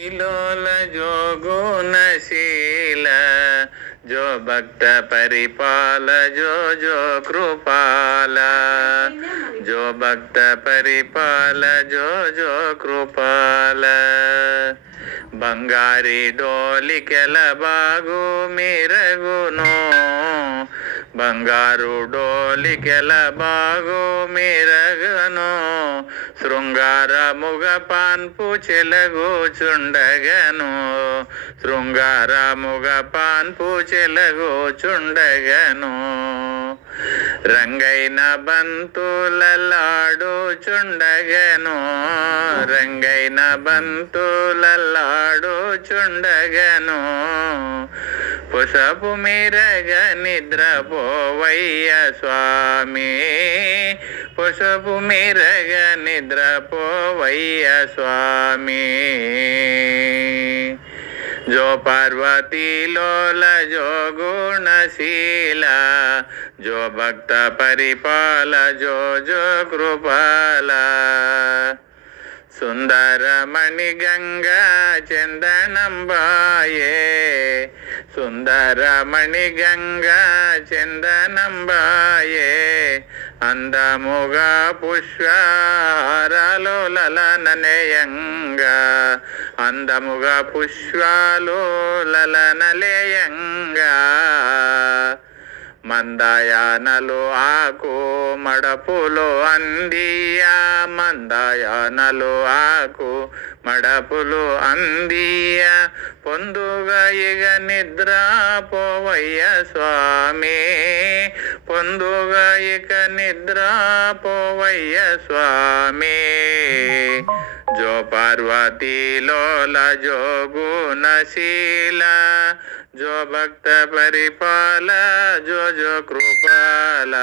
లోల జోగుణశీల జో భక్త పరిపాల జో జో కృపాల జో భక్త పరిపాల జో జో కృపాల బంగారి డోలికెల బాగు మిరగును బంగారు డోలికెల బాగు మిరగను శృంగారముగ పాన్పు చెలగోచుండగను. శృంగారముగ పాన్పు చెలగోచుండగను. రంగైన బంతులలాడుచుండగను. రంగైన బంతులలాడుచుండగను. పుషపు మీరగ నిద్రపోవయ్య స్వామి. పొసపు మీరగ నిద్రపోవయ్య స్వామి. జో పార్వతీలోల జో గుణశీల జో భక్త పరిపాల జో జో కృపాల. సుందరమణి గంగా చందనంబాయే సుందరమణి గంగా చందనంబా అందముగా పుష్పారాలు లలనలేయంగా అందముగా పుష్పాలు లలనలేయంగా మందయానలు ఆకు మడపులు అందియా. మందయానలు ఆకు మడపులు అందియా. పొందుగా ఇగ నిద్ర పోవయ్య స్వామి. పొందుగా ఇక నిద్ర పోవయ్య స్వామి. జో పార్వతీలోల జో గుణశీల జో భక్త పరిపాల జో జో కృపాల.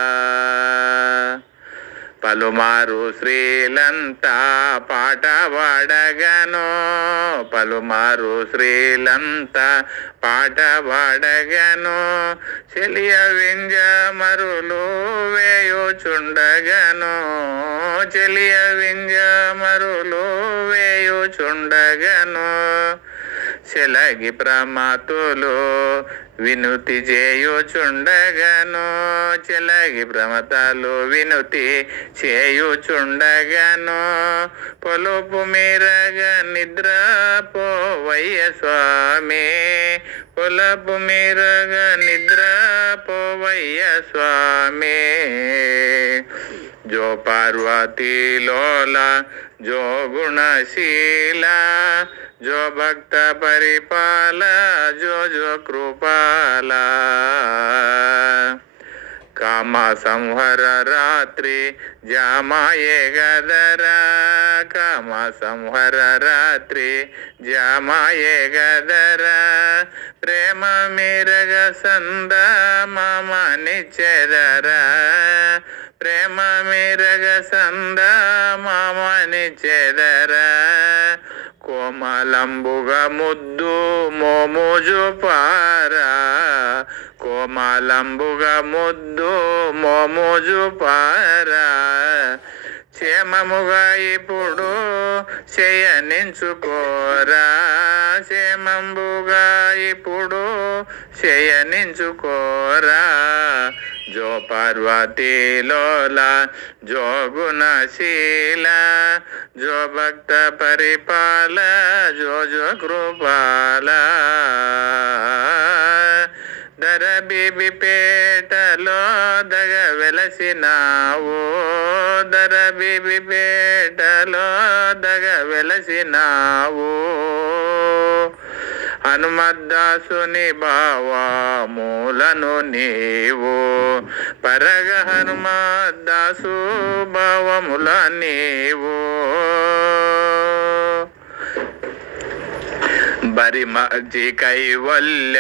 పలుమారు శ్రీలంతా పాట పాడగను. పలుమారు శ్రీలంతా పాట పాడగను. చెలియ వింజ మరులు వేయుచుండగను చెలియ వింజ మరులు వేయుచుండగను చెలగి ప్రమాతులు వినుతి చేయుచుండగను చెలగి ప్రమతాలు వినుతి చేయుచుండగను పొలుపు మీరగ నిద్ర పోవయ్య స్వామి పొలపు మీరగ నిద్ర పోవయ్య స్వామి. जो पार्वती लोला जो गुणशीला जो भक्त परिपाला जो जो कृपाला కామ సంహర రాత్రి జామాయే గదరా కామ సంహర రాత్రి జామాయే గదరా. ప్రేమ మీరగ సంద మమ చెదరా ప్రేమ చందమామని చెదర. చెదరా కోమలంబుగా ముద్దు మోమోజు పారా. కోమలంబుగా ముద్దు మోమోజు పారా. క్షేమముగా ఇప్పుడు శయనించుకోరా క్షేమంబుగా ఇప్పుడు శయనించుకోరా జో పార్వతీలోల జో గుణశీల జో భక్త పరిపాల జో जो కృపాల. దర బీబి పేటలో దగ వెలసినావు దర బీబి పేటలో దగ వెలసినావు. హనుమద్దాసుని భావములను నీవు. పరగ హనుమద్దాసు భావముల నీవు. బరిమర్చి కైవల్య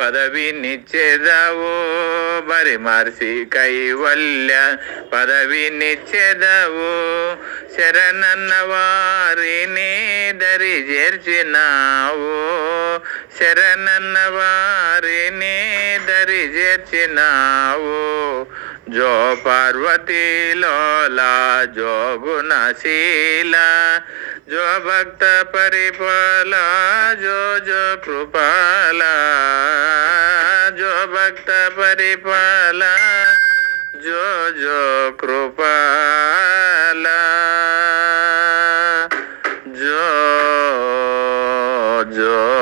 పదవి నిచ్చెదవు బరిమర్చి కైవల్య పదవి నిచ్చెదవు శరణన్న దరి చేర్చినావు శరణన్న వారిని దరి చేర్చినావు జో పార్వతీలోలా జో గుణశీల జో భక్త పరిపాల జో జో కృపాల జో భక్త పరిపాల George.